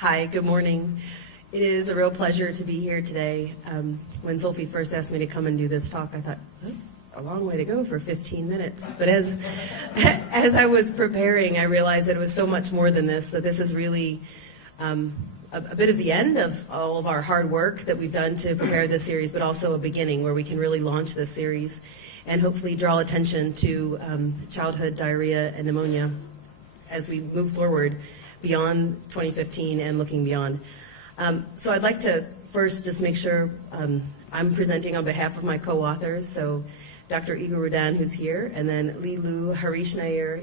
Hi, good morning. It is a real pleasure to be here today. When Sophie first asked me to come and do this talk, I thought, that's a long way to go for 15 minutes. But as I was preparing, I realized that it was so much more than this, that this is really a bit of the end of all of our hard work that we've done to prepare this series, but also a beginning where we can really launch this series and hopefully draw attention to childhood diarrhea and pneumonia as we move forward beyond 2015 and looking beyond. So I'd like to first just make sure I'm presenting on behalf of my co-authors, so Dr. Igor Rudan, who's here, and then Li Lu, Harish Nair,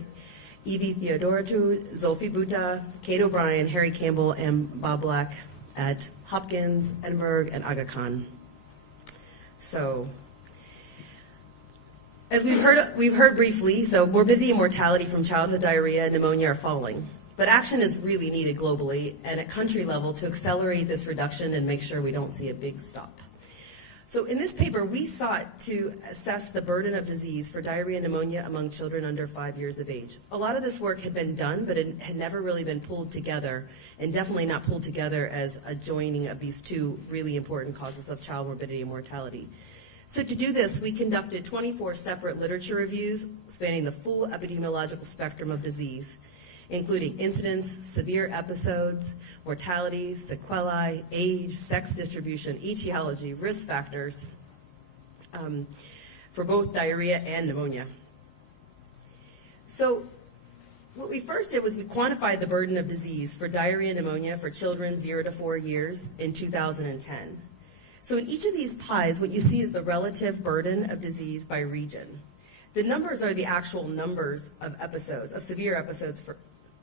Evie Theodoratu, Zolfi Butta, Kate O'Brien, Harry Campbell, and Bob Black at Hopkins, Edinburgh, and Aga Khan. So, as we've heard briefly, so morbidity and mortality from childhood diarrhea and pneumonia are falling. But action is really needed globally and at country level to accelerate this reduction and make sure we don't see a big stop. So in this paper, we sought to assess the burden of disease for diarrhea and pneumonia among children under 5 years of age. A lot of this work had been done, but it had never really been pulled together, and definitely not pulled together as a joining of these two really important causes of child morbidity and mortality. So to do this, we conducted 24 separate literature reviews spanning the full epidemiological spectrum of disease, including incidence, severe episodes, mortality, sequelae, age, sex distribution, etiology, risk factors for both diarrhea and pneumonia. So what we first did was we quantified the burden of disease for diarrhea and pneumonia for children 0 to 4 years in 2010. So in each of these pies, what you see is the relative burden of disease by region. The numbers are the actual numbers of episodes, of severe episodes.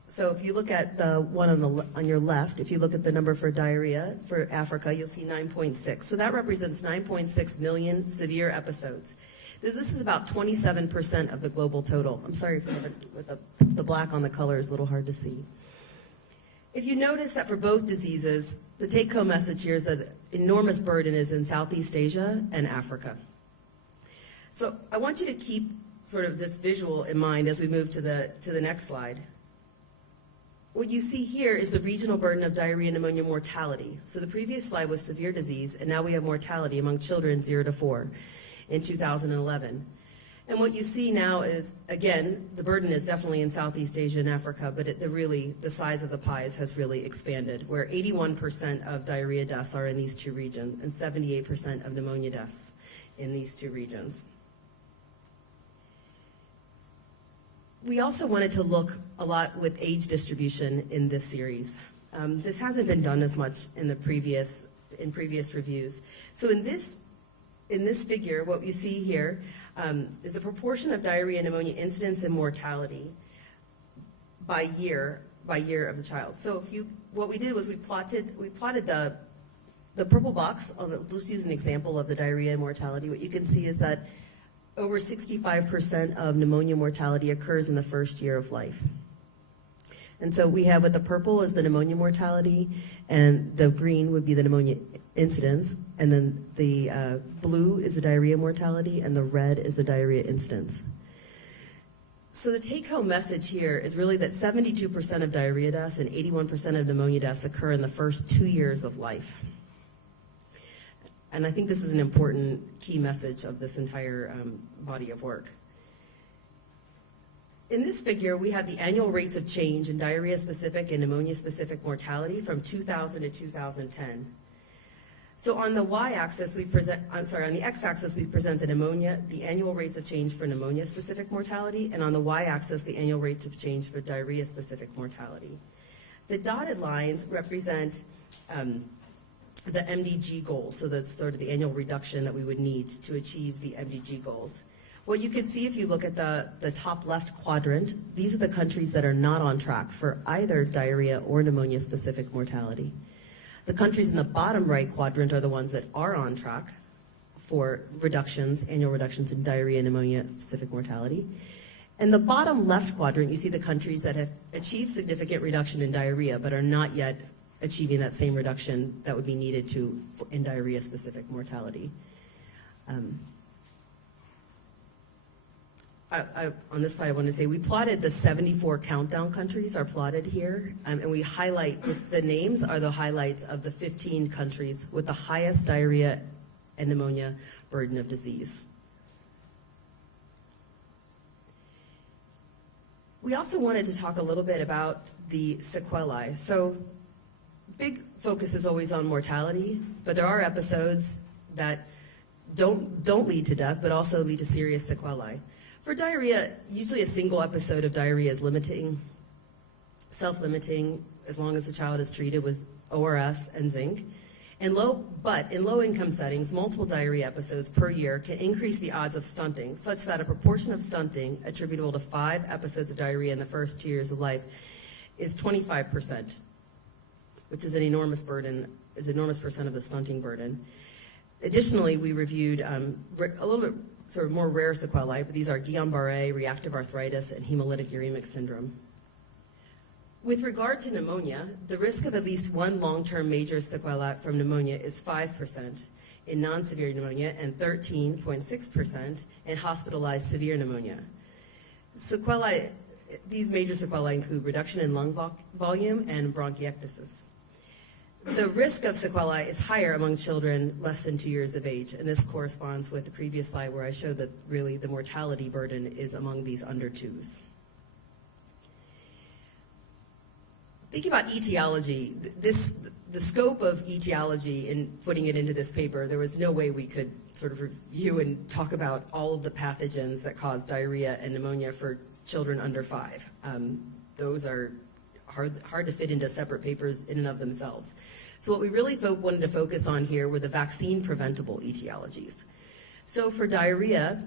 So if you look at the one on your left, if you look at the number for diarrhea for Africa, you'll see 9.6. So that represents 9.6 million severe episodes. This is about 27% of the global total. I'm sorry with the black on the color is a little hard to see. If you notice that for both diseases, the take-home message here is that enormous burden is in Southeast Asia and Africa. So I want you to keep sort of this visual in mind as we move to the next slide. What you see here is the regional burden of diarrhea and pneumonia mortality. So the previous slide was severe disease, and now we have mortality among children 0 to 4 in 2011. And what you see now is, again, the burden is definitely in Southeast Asia and Africa, but the size of the pies has really expanded, where 81% of diarrhea deaths are in these two regions and 78% of pneumonia deaths in these two regions. We also wanted to look a lot with age distribution in this series. This hasn't been done as much in previous reviews. So in this figure, what you see here is the proportion of diarrhea and pneumonia incidence and mortality by year of the child. So what we did was we plotted the purple box. Let's use an example of the diarrhea and mortality. What you can see is that over 65% of pneumonia mortality occurs in the first year of life. And so we have what the purple is the pneumonia mortality, and the green would be the pneumonia incidence, and then the blue is the diarrhea mortality, and the red is the diarrhea incidence. So the take-home message here is really that 72% of diarrhea deaths and 81% of pneumonia deaths occur in the first 2 years of life. And I think this is an important key message of this entire body of work. In this figure, we have the annual rates of change in diarrhea-specific and pneumonia-specific mortality from 2000 to 2010. So on the y-axis, on the x-axis, we present the annual rates of change for pneumonia-specific mortality, and on the y-axis, the annual rates of change for diarrhea-specific mortality. The dotted lines represent the MDG goals, so that's sort of the annual reduction that we would need to achieve the MDG goals. What you can see if you look at the top left quadrant, these are the countries that are not on track for either diarrhea or pneumonia-specific mortality. The countries in the bottom right quadrant are the ones that are on track for annual reductions in diarrhea and pneumonia-specific mortality. In the bottom left quadrant, you see the countries that have achieved significant reduction in diarrhea but are not yet achieving that same reduction that would be needed in diarrhea-specific mortality. on this slide, I want to say we plotted the 74 countdown countries are plotted here, and we highlight, the names are the highlights of the 15 countries with the highest diarrhea and pneumonia burden of disease. We also wanted to talk a little bit about the sequelae. So big focus is always on mortality, but there are episodes that don't lead to death, but also lead to serious sequelae. For diarrhea, usually a single episode of diarrhea is limiting, self-limiting, as long as the child is treated with ORS and zinc. But in low-income settings, multiple diarrhea episodes per year can increase the odds of stunting, such that a proportion of stunting attributable to 5 episodes of diarrhea in the first 2 years of life is 25%, which is an enormous burden, is an enormous percent of the stunting burden. Additionally, we reviewed a little bit sort of more rare sequelae, but these are Guillain-Barré, reactive arthritis, and hemolytic uremic syndrome. With regard to pneumonia, the risk of at least one long-term major sequela from pneumonia is 5% in non-severe pneumonia and 13.6% in hospitalized severe pneumonia. Sequelae, these major sequelae include reduction in lung volume and bronchiectasis. The risk of sequelae is higher among children less than 2 years of age, and this corresponds with the previous slide where I showed that really the mortality burden is among these under 2s. Thinking about etiology, the scope of etiology in putting it into this paper, there was no way we could sort of review and talk about all of the pathogens that cause diarrhea and pneumonia for children under 5. Those are hard to fit into separate papers in and of themselves. So what we really wanted to focus on here were the vaccine-preventable etiologies. So for diarrhea,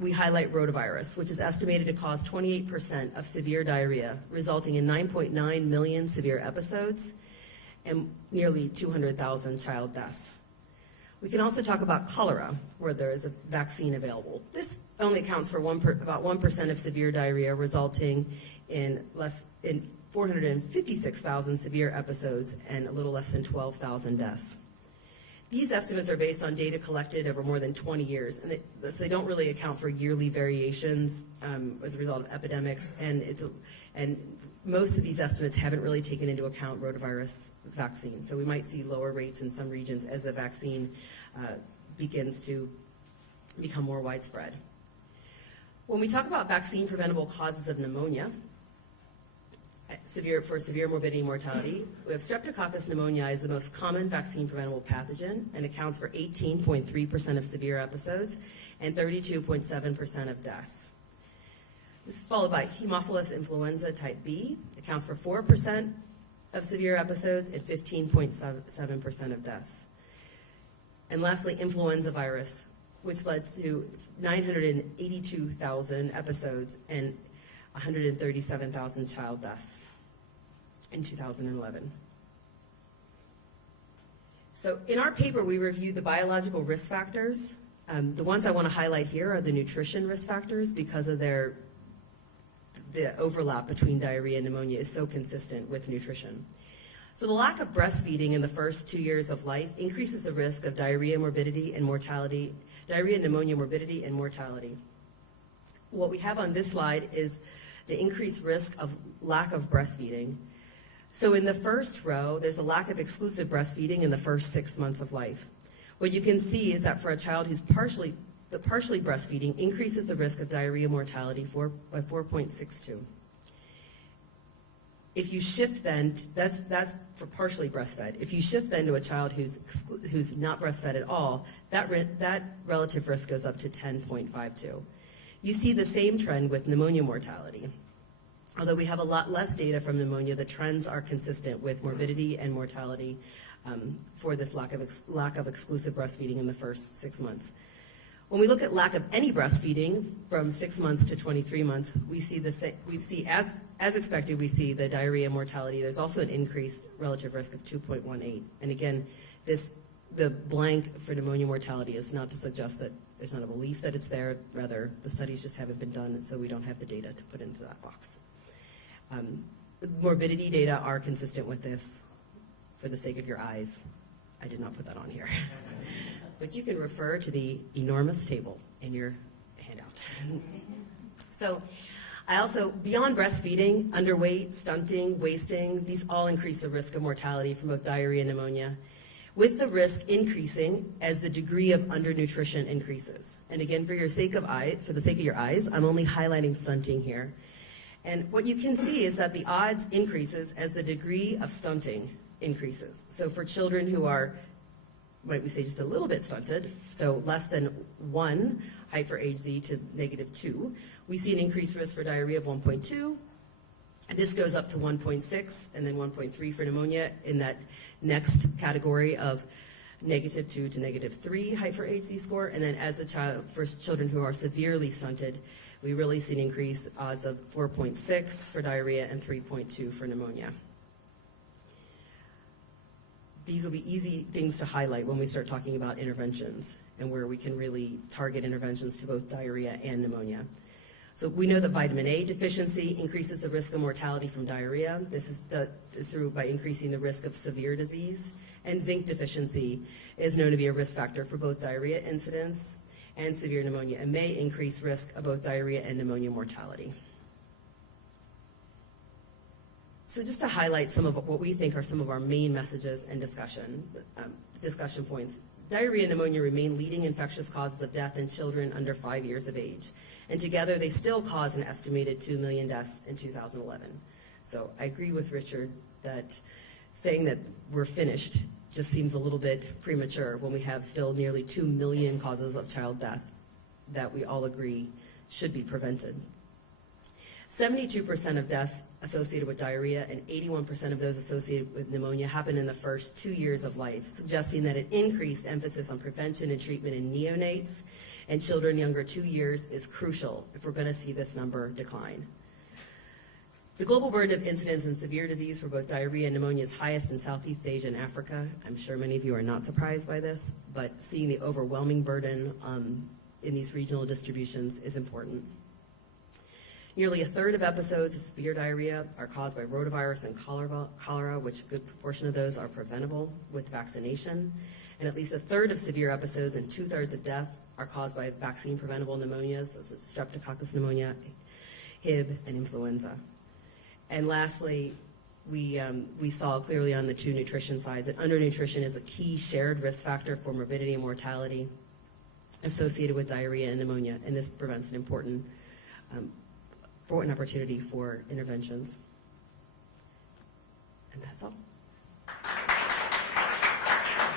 we highlight rotavirus, which is estimated to cause 28% of severe diarrhea, resulting in 9.9 million severe episodes and nearly 200,000 child deaths. We can also talk about cholera, where there is a vaccine available. This only accounts for about 1% of severe diarrhea, resulting in 456,000 severe episodes and a little less than 12,000 deaths. These estimates are based on data collected over more than 20 years, and they don't really account for yearly variations as a result of epidemics, and most of these estimates haven't really taken into account rotavirus vaccines. So we might see lower rates in some regions as the vaccine begins to become more widespread. When we talk about vaccine-preventable causes of pneumonia, for severe morbidity and mortality, we have Streptococcus pneumoniae is the most common vaccine-preventable pathogen and accounts for 18.3% of severe episodes and 32.7% of deaths. This is followed by Haemophilus influenza type B, accounts for 4% of severe episodes and 15.7% of deaths. And lastly, influenza virus, which led to 982,000 episodes and 137,000 child deaths in 2011. So in our paper, we reviewed the biological risk factors. The ones I want to highlight here are the nutrition risk factors because of the overlap between diarrhea and pneumonia is so consistent with nutrition. So the lack of breastfeeding in the first 2 years of life increases the risk of diarrhea, morbidity, and mortality, diarrhea, pneumonia, morbidity, and mortality. What we have on this slide is the increased risk of lack of breastfeeding. So in the first row, there's a lack of exclusive breastfeeding in the first 6 months of life. What you can see is that for a child who's partially breastfeeding increases the risk of diarrhea mortality by 4.62. If you shift then, that's for partially breastfed. If you shift then to a child who's not breastfed at all, that relative risk goes up to 10.52. You see the same trend with pneumonia mortality. Although we have a lot less data from pneumonia, the trends are consistent with morbidity and mortality for this lack of exclusive breastfeeding in the first 6 months. When we look at lack of any breastfeeding from 6 months to 23 months, we see as expected, we see the diarrhea mortality. There's also an increased relative risk of 2.18. And again, the blank for pneumonia mortality is not to suggest that there's not a belief that it's there. Rather, the studies just haven't been done, and so we don't have the data to put into that box. Morbidity data are consistent with this. For the sake of your eyes, I did not put that on here. But you can refer to the enormous table in your handout. So I also, beyond breastfeeding, underweight, stunting, wasting, these all increase the risk of mortality from both diarrhea and pneumonia, with the risk increasing as the degree of undernutrition increases. And again, for the sake of your eyes, I'm only highlighting stunting here. And what you can see is that the odds increases as the degree of stunting increases. So for children who are, might we say, just a little bit stunted, so less than 1 height for age Z to -2, we see an increased risk for diarrhea of 1.2. And this goes up to 1.6 and then 1.3 for pneumonia in that next category of -2 to -3 height for age Z score. And then as the child, for children who are severely stunted, we really see an increased odds of 4.6 for diarrhea and 3.2 for pneumonia. These will be easy things to highlight when we start talking about interventions and where we can really target interventions to both diarrhea and pneumonia. So we know that vitamin A deficiency increases the risk of mortality from diarrhea. This is through by increasing the risk of severe disease. And zinc deficiency is known to be a risk factor for both diarrhea incidence and severe pneumonia, and may increase risk of both diarrhea and pneumonia mortality. So just to highlight some of what we think are some of our main messages and discussion points, diarrhea and pneumonia remain leading infectious causes of death in children under 5 years of age. And together they still cause an estimated 2 million deaths in 2011. So I agree with Richard that saying that we're finished just seems a little bit premature when we have still nearly 2 million causes of child death that we all agree should be prevented. 72% of deaths associated with diarrhea and 81% of those associated with pneumonia happen in the first 2 years of life, suggesting that an increased emphasis on prevention and treatment in neonates and children younger 2 years is crucial if we're going to see this number decline. The global burden of incidence and severe disease for both diarrhea and pneumonia is highest in Southeast Asia and Africa. I'm sure many of you are not surprised by this, but seeing the overwhelming burden in these regional distributions is important. Nearly a third of episodes of severe diarrhea are caused by rotavirus and cholera, which a good proportion of those are preventable with vaccination. And at least a third of severe episodes and 2/3 of death are caused by vaccine-preventable pneumonias, such as streptococcus pneumonia, Hib, and influenza. And lastly, we saw clearly on the two nutrition sides that undernutrition is a key shared risk factor for morbidity and mortality associated with diarrhea and pneumonia, and this prevents an important opportunity for interventions. And that's all.